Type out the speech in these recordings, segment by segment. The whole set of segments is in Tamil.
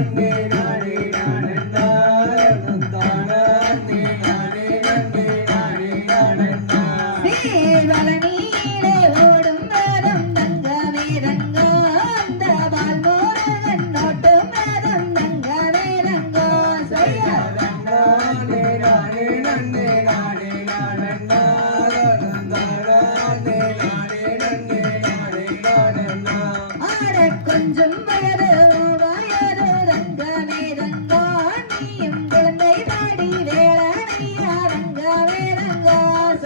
and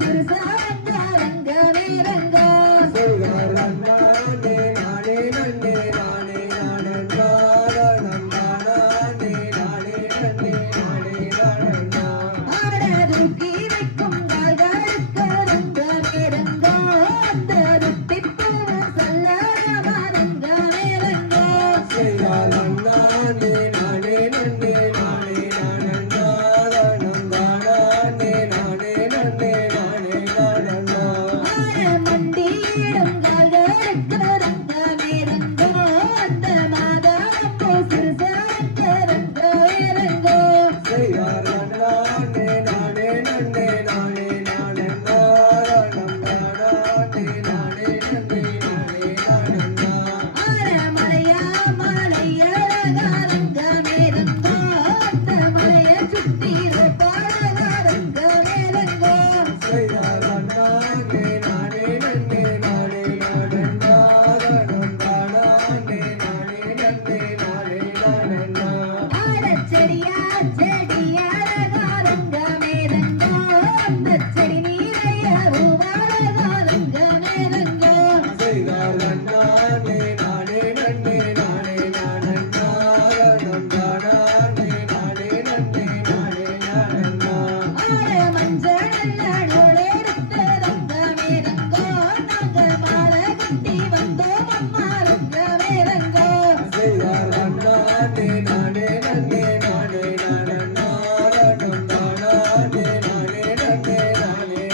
するさ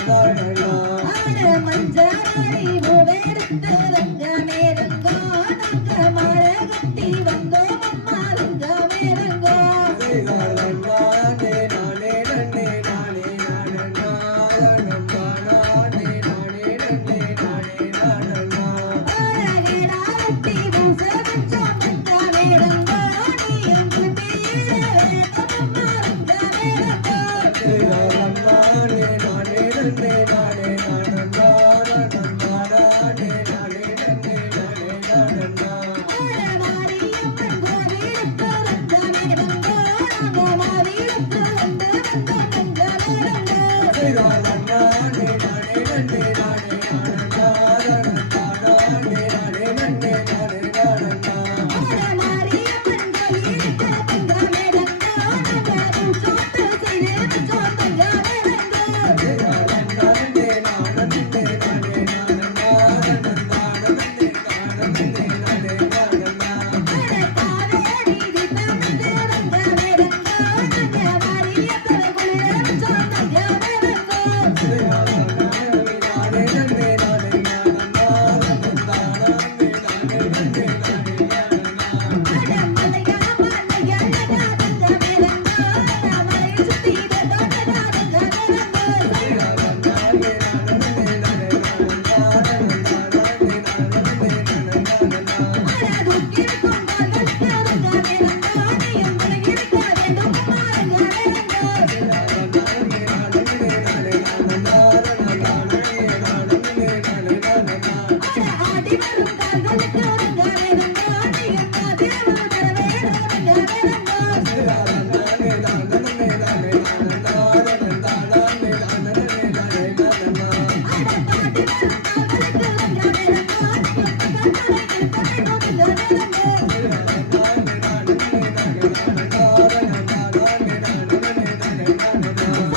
Lord. I'm